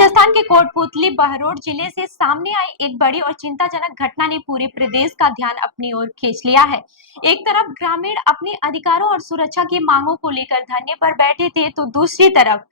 राजस्थान के कोटपुतली बहरोड जिले से सामने आई एक बड़ी और चिंताजनक घटना ने पूरे प्रदेश का ध्यान अपनी ओर खींच लिया है। एक तरफ ग्रामीण अपने अधिकारों और सुरक्षा की मांगों को लेकर धरने पर बैठे थे, तो दूसरी तरफ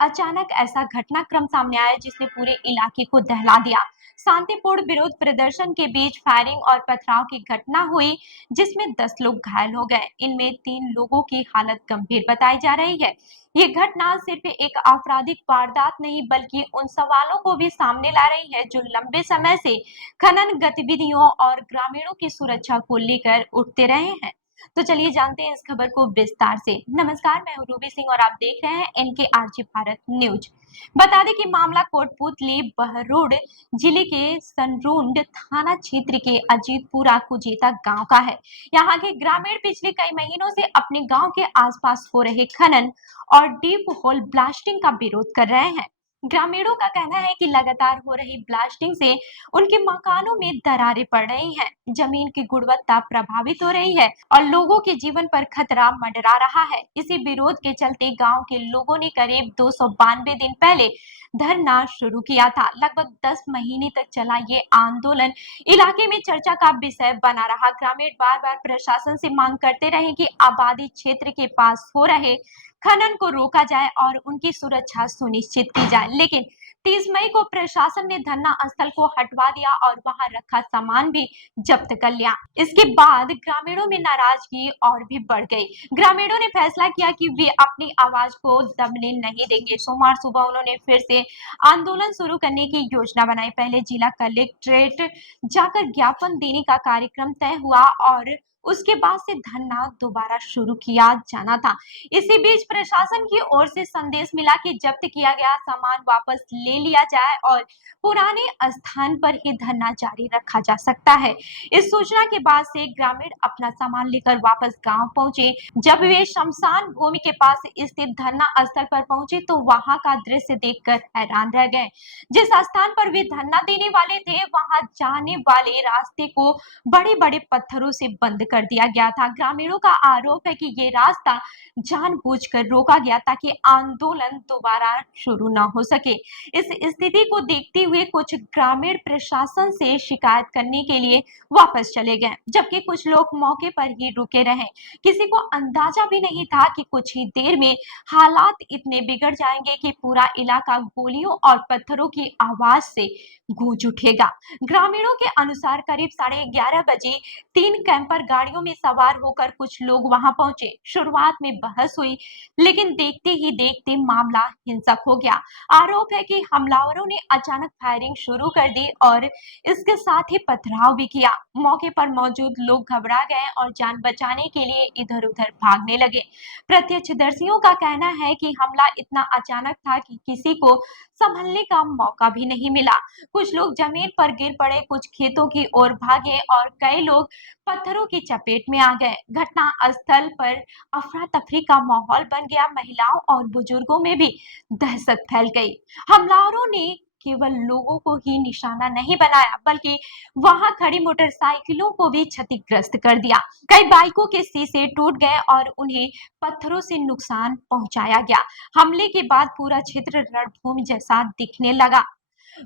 अचानक ऐसा घटनाक्रम सामने आया जिसने पूरे इलाके को दहला दिया। शांतिपूर्ण विरोध प्रदर्शन के बीच फायरिंग और पथराव की घटना हुई, जिसमें 10 लोग घायल हो गए। इनमें 3 लोगों की हालत गंभीर बताई जा रही है। ये घटना सिर्फ एक आपराधिक वारदात नहीं, बल्कि उन सवालों को भी सामने ला रही है जो लंबे समय से खनन गतिविधियों और ग्रामीणों की सुरक्षा को लेकर उठते रहे हैं। तो चलिए जानते हैं इस खबर को विस्तार से। नमस्कार, मैं हूं रूबी सिंह और आप देख रहे हैं NKRG भारत न्यूज। बता दें कि मामला कोटपुतली बहरोड जिले के सनरुंड थाना क्षेत्र के अजीतपुरा कुजेता गांव का है। यहाँ के ग्रामीण पिछले कई महीनों से अपने गांव के आसपास हो रहे खनन और डीप होल ब्लास्टिंग का विरोध कर रहे हैं। ग्रामीणों का कहना है कि लगातार हो रही ब्लास्टिंग से उनके मकानों में दरारें पड़ रही हैं, जमीन की गुणवत्ता प्रभावित हो रही है और लोगों के जीवन पर खतरा मंडरा रहा है। इसी विरोध के चलते गांव के लोगों ने करीब 292 दिन पहले धरना शुरू किया था। लगभग 10 महीने तक चला ये आंदोलन इलाके में चर्चा का विषय बना रहा। ग्रामीण बार बार प्रशासन से मांग करते रहे कि आबादी क्षेत्र के पास हो रहे खनन को रोका जाए और उनकी सुरक्षा सुनिश्चित की जाए, लेकिन 30 मई को प्रशासन ने धरना स्थल को हटवा दिया और वहां रखा सामान भी जब्त कर लिया। इसके बाद ग्रामीणों में नाराजगी और भी बढ़ गई। ग्रामीणों ने फैसला किया कि वे अपनी आवाज को दबने नहीं देंगे। सोमवार सुबह उन्होंने फिर से आंदोलन शुरू करने की योजना बनाई। पहले जिला कलेक्ट्रेट जाकर ज्ञापन देने का कार्यक्रम तय हुआ और उसके बाद से धरना दोबारा शुरू किया जाना था। इसी बीच प्रशासन की ओर से संदेश मिला कि जब्त किया गया सामान वापस ले लिया जाए और पुराने स्थान पर ही धरना जारी रखा जा सकता है। इस सूचना के बाद से ग्रामीण अपना सामान लेकर वापस गांव पहुंचे। जब वे शमशान भूमि के पास स्थित धरना स्थल पर पहुंचे तो वहां का दृश्य देखकर हैरान रह गए। जिस स्थान पर वे धरना देने वाले थे, वहां जाने वाले रास्ते को बड़े बड़े पत्थरों से बंद कर दिया गया था। ग्रामीणों का आरोप है कि ये रास्ता जानबूझकर रोका गया ताकि आंदोलन दोबारा शुरू न हो सके। इस स्थिति को देखते हुए कुछ ग्रामीण प्रशासन से शिकायत करने के लिए वापस चले गए, जबकि कुछ लोग मौके पर ही रुके रहे। किसी को अंदाजा भी नहीं था कि कुछ ही देर में हालात इतने बिगड़ जाएंगे कि पूरा इलाका गोलियों और पत्थरों की आवाज से गूंज उठेगा। ग्रामीणों के अनुसार करीब 11:30 बजे 3 कैंपर गाड़ियों में सवार होकर कुछ लोग वहां पहुंचे। शुरुआत में बहस हुई, लेकिन देखते ही देखते मामला हिंसक हो गया। आरोप है कि हमलावरों ने अचानक फायरिंग शुरू कर दी और इसके साथ ही पथराव भी किया। मौके पर मौजूद लोग घबरा गए और जान बचाने के लिए इधर-उधर भागने लगे। प्रत्यक्षदर्शियों का कहना है कि हमला इतना अचानक था कि किसी को संभलने का मौका भी नहीं मिला। कुछ लोग जमीन पर गिर पड़े, कुछ खेतों की ओर भागे और कई लोग पत्थरों की चपेट में आ गए। घटना स्थल पर अफरा तफरी का माहौल बन गया। महिलाओं और बुजुर्गों में भी दहशत फैल गई। हमलावरों ने केवल लोगों को ही निशाना नहीं बनाया, बल्कि वहां खड़ी मोटरसाइकिलों को भी क्षतिग्रस्त कर दिया। कई बाइकों के शीशे टूट गए और उन्हें पत्थरों से नुकसान पहुंचाया गया। हमले के बाद पूरा क्षेत्र रणभूमि जैसा दिखने लगा।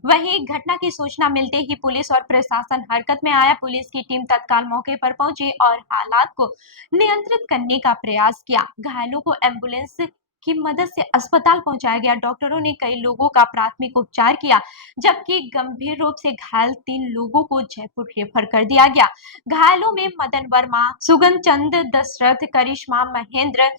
वहीं घटना की सूचना मिलते ही पुलिस और प्रशासन हरकत में आया। पुलिस की टीम तत्काल मौके पर पहुंची और हालात को नियंत्रित करने का प्रयास किया। घायलों को एम्बुलेंस की मदद से अस्पताल पहुंचाया गया। डॉक्टरों ने कई लोगों का प्राथमिक उपचार किया, जबकि गंभीर रूप से घायल 3 लोगों को जयपुर रेफर कर दिया गया। घायलों में मदन वर्मा, सुगन चंद, दशरथ, करिश्मा, महेंद्र,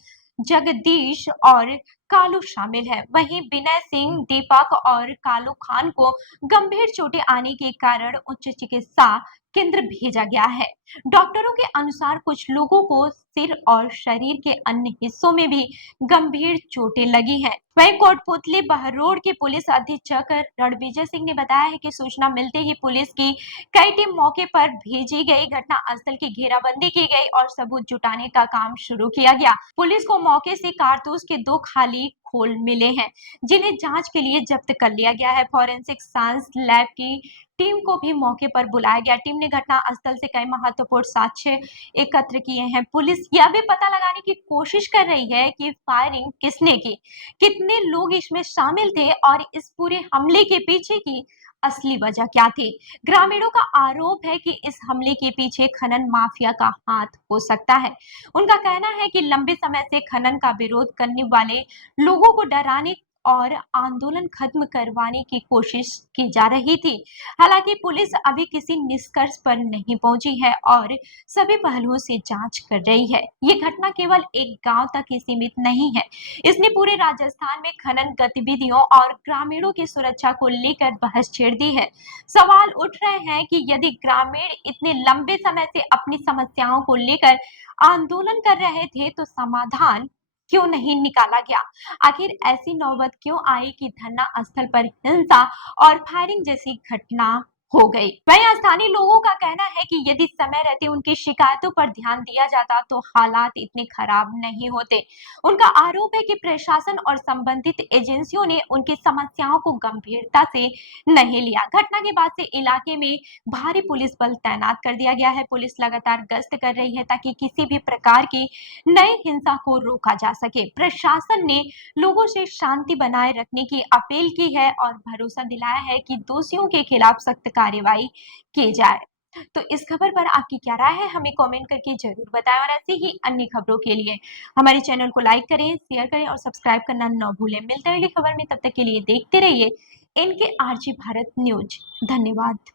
जगदीश और कालू शामिल है। वहीं विनय सिंह, दीपक और कालू खान को गंभीर चोटें आने के कारण उच्च चिकित्सा केंद्र भेजा गया है। डॉक्टरों के अनुसार कुछ लोगों को सिर और शरीर के अन्य हिस्सों में भी गंभीर चोटें लगी हैं। वहीं कोटपुतली बहरोड के पुलिस अधीक्षक रणविजय सिंह ने बताया है कि सूचना मिलते ही पुलिस की कई टीम मौके पर भेजी गई। घटना स्थल की घेराबंदी की गई और सबूत जुटाने का काम शुरू किया गया। पुलिस को मौके से कारतूस के 2 खाली खोल मिले हैं, जिन्हें जांच के लिए जब्त कर लिया गया है। फॉरेंसिक साइंस लैब की टीम को भी मौके पर बुलाया गया। टीम ने घटना स्थल से कई महत्वपूर्ण साक्ष्य एकत्र किए हैं। पुलिस यह भी पता लगाने की कोशिश कर रही है कि फायरिंग किसने की, कितने लोग इसमें शामिल थे और इस पूरे हमले के पीछे की असली वजह क्या थी। ग्रामीणों का आरोप है कि इस हमले के पीछे खनन माफिया का हाथ हो सकता है। उनका कहना है कि लंबे समय से खनन का विरोध करने वाले लोगों को डराने और आंदोलन खत्म करवाने की कोशिश की जा रही थी। हालांकि पुलिस अभी किसी निष्कर्ष पर नहीं पहुंची है और सभी पहलुओं से जांच कर रही है। ये घटना केवल एक गांव तक ही सीमित नहीं है, इसने पूरे राजस्थान में खनन गतिविधियों और ग्रामीणों की सुरक्षा को लेकर बहस छेड़ दी है। सवाल उठ रहे हैं कि यदि ग्रामीण इतने लंबे समय से अपनी समस्याओं को लेकर आंदोलन कर रहे थे तो समाधान क्यों नहीं निकाला गया। आखिर ऐसी नौबत क्यों आई कि धरना स्थल पर हिंसा और फायरिंग जैसी घटना हो गई। वहीं स्थानीय लोगों का कहना है कि यदि समय रहते उनकी शिकायतों पर ध्यान दिया जाता तो हालात इतने खराब नहीं होते। उनका आरोप है कि प्रशासन और संबंधित एजेंसियों ने उनकी समस्याओं को गंभीरता से नहीं लिया। घटना के बाद से इलाके में भारी पुलिस बल तैनात कर दिया गया है। पुलिस लगातार गश्त कर रही है ताकि किसी भी प्रकार की नई हिंसा को रोका जा सके। प्रशासन ने लोगों से शांति बनाए रखने की अपील की है और भरोसा दिलाया है कि दोषियों के खिलाफ सख्त कार्रवाई की जाए। तो इस खबर पर आपकी क्या राय है, हमें कमेंट करके जरूर बताएं और ऐसी ही अन्य खबरों के लिए हमारे चैनल को लाइक करें, शेयर करें और सब्सक्राइब करना न भूलें। मिलते हैं अगली खबर में, तब तक के लिए देखते रहिए इनके आरजी भारत न्यूज। धन्यवाद।